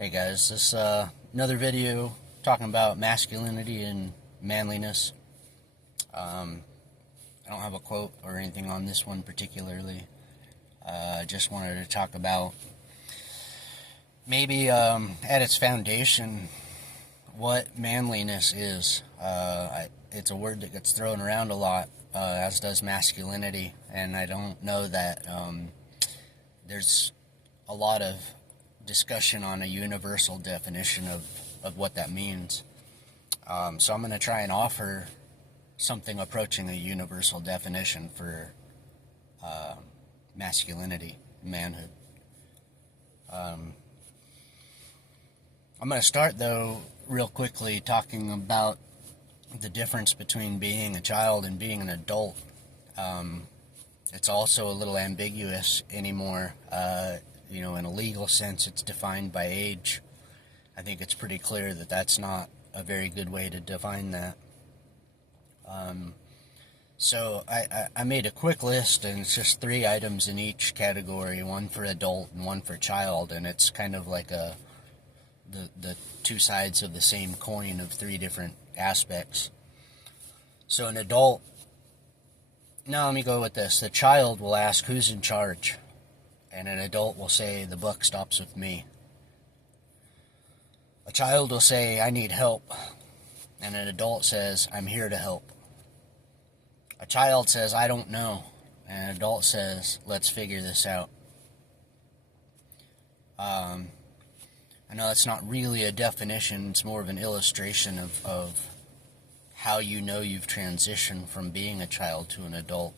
Hey guys, this another video talking about masculinity and manliness. I don't have a quote or anything on this one particularly. I just wanted to talk about maybe at its foundation what manliness is. It's a word that gets thrown around a lot, as does masculinity, and I don't know that there's a lot of discussion on a universal definition of what that means. So I'm going to try and offer something approaching a universal definition for masculinity, manhood. I'm going to start, though, real quickly talking about the difference between being a child and being an adult. It's also a little ambiguous anymore. In a legal sense, it's defined by age. I think it's pretty clear that that's not a very good way to define that. So I made a quick list, and it's just 3 items in each category, one for adult and one for child, and it's kind of like the 2 sides of the same coin of 3 different aspects. So an adult, now let me go with this. The child will ask, who's in charge? And an adult will say, the buck stops with me. A child will say, I need help. And an adult says, I'm here to help. A child says, I don't know. And an adult says, let's figure this out. I know that's not really a definition. It's more of an illustration of how you know you've transitioned from being a child to an adult.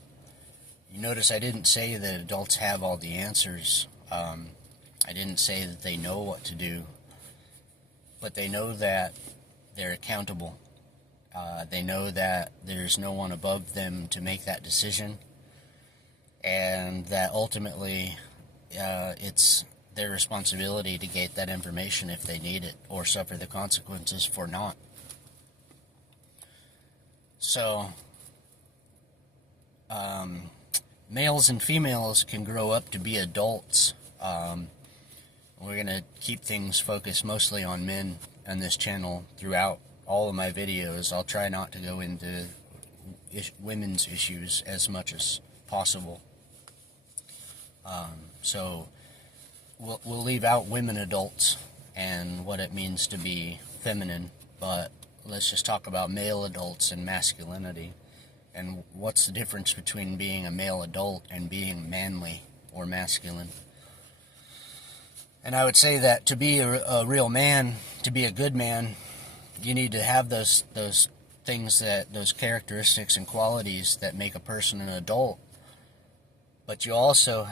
You notice I didn't say that adults have all the answers. I didn't say that they know what to do. But they know that they're accountable. They know that there's no one above them to make that decision. And that ultimately it's their responsibility to get that information if they need it, or suffer the consequences for not. So, males and females can grow up to be adults. We're going to keep things focused mostly on men on this channel throughout all of my videos. I'll try not to go into women's issues as much as possible. So we'll leave out women adults and what it means to be feminine, but let's just talk about male adults and masculinity. And what's the difference between being a male adult and being manly or masculine? And I would say that to be a real man, to be a good man, you need to have those things, those characteristics and qualities that make a person an adult. But you also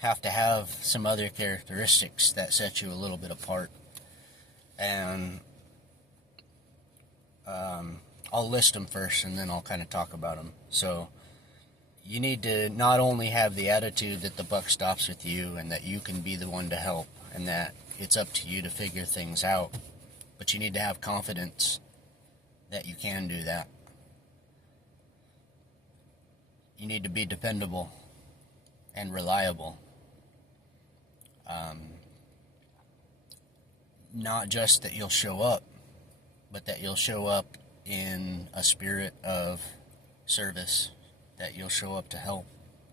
have to have some other characteristics that set you a little bit apart. And I'll list them first, and then I'll kind of talk about them. So you need to not only have the attitude that the buck stops with you and that you can be the one to help and that it's up to you to figure things out, but you need to have confidence that you can do that. You need to be dependable and reliable. Not just that you'll show up, but that you'll show up in a spirit of service, that you'll show up to help,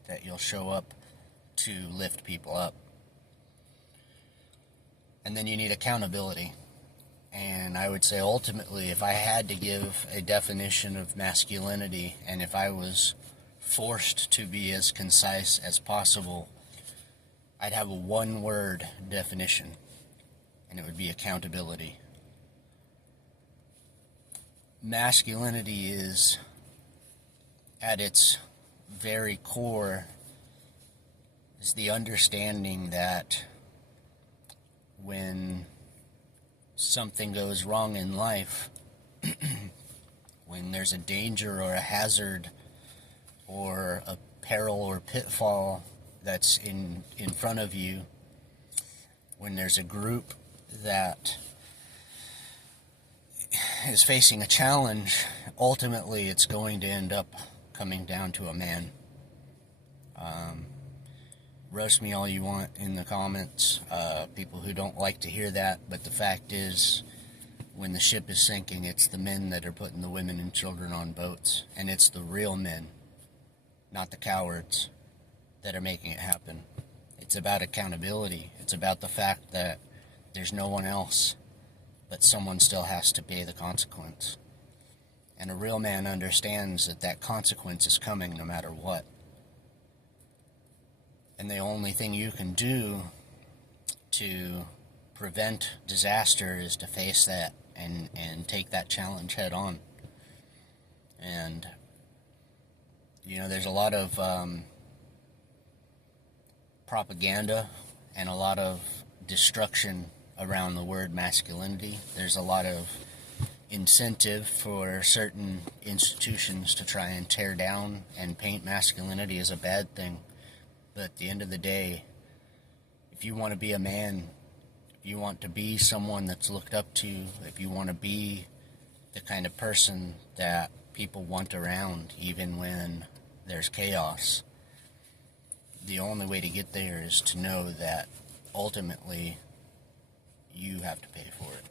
that you'll show up to lift people up. And then you need accountability. And I would say ultimately, if I had to give a definition of masculinity, and if I was forced to be as concise as possible, I'd have a 1-word definition, and it would be accountability. Masculinity is, at its very core, is the understanding that when something goes wrong in life, when there's a danger or a hazard or a peril or pitfall that's in front of you, when there's a group that is facing a challenge, ultimately it's going to end up coming down to a man. roast me all you want in the comments, people who don't like to hear that, but the fact is, when the ship is sinking, it's the men that are putting the women and children on boats, and it's the real men, not the cowards, that are making it happen. It's about accountability. It's about the fact that there's no one else, but someone still has to pay the consequence. And a real man understands that that consequence is coming no matter what. And the only thing you can do to prevent disaster is to face that and take that challenge head on. And, you know, there's a lot of propaganda and a lot of destruction around the word masculinity. There's a lot of incentive for certain institutions to try and tear down and paint masculinity as a bad thing. But at the end of the day, if you want to be a man, if you want to be someone that's looked up to, if you want to be the kind of person that people want around even when there's chaos, the only way to get there is to know that ultimately you have to pay for it.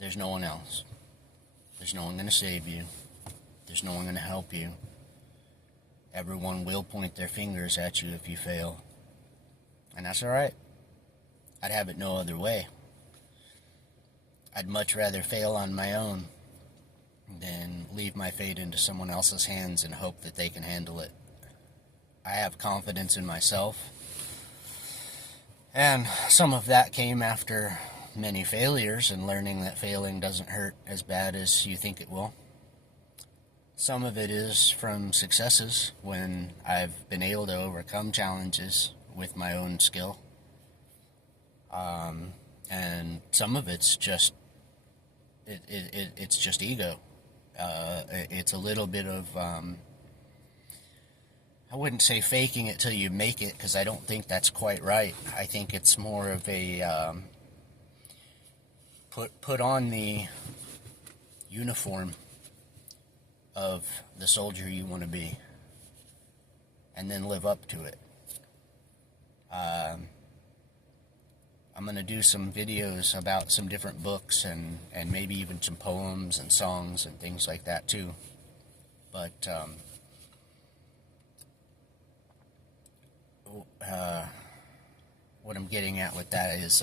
There's no one else. There's no one going to save you. There's no one going to help you. Everyone will point their fingers at you if you fail. And that's alright. I'd have it no other way. I'd much rather fail on my own than leave my fate into someone else's hands and hope that they can handle it. I have confidence in myself. And some of that came after many failures and learning that failing doesn't hurt as bad as you think it will. Some of it is from successes when I've been able to overcome challenges with my own skill. And some of it's just it's just ego. It's a little bit of I wouldn't say faking it till you make it, because I don't think that's quite right. I think it's more of a put on the uniform of the soldier you want to be, and then live up to it. I'm going to do some videos about some different books and maybe even some poems and songs and things like that too. But what I'm getting at with that is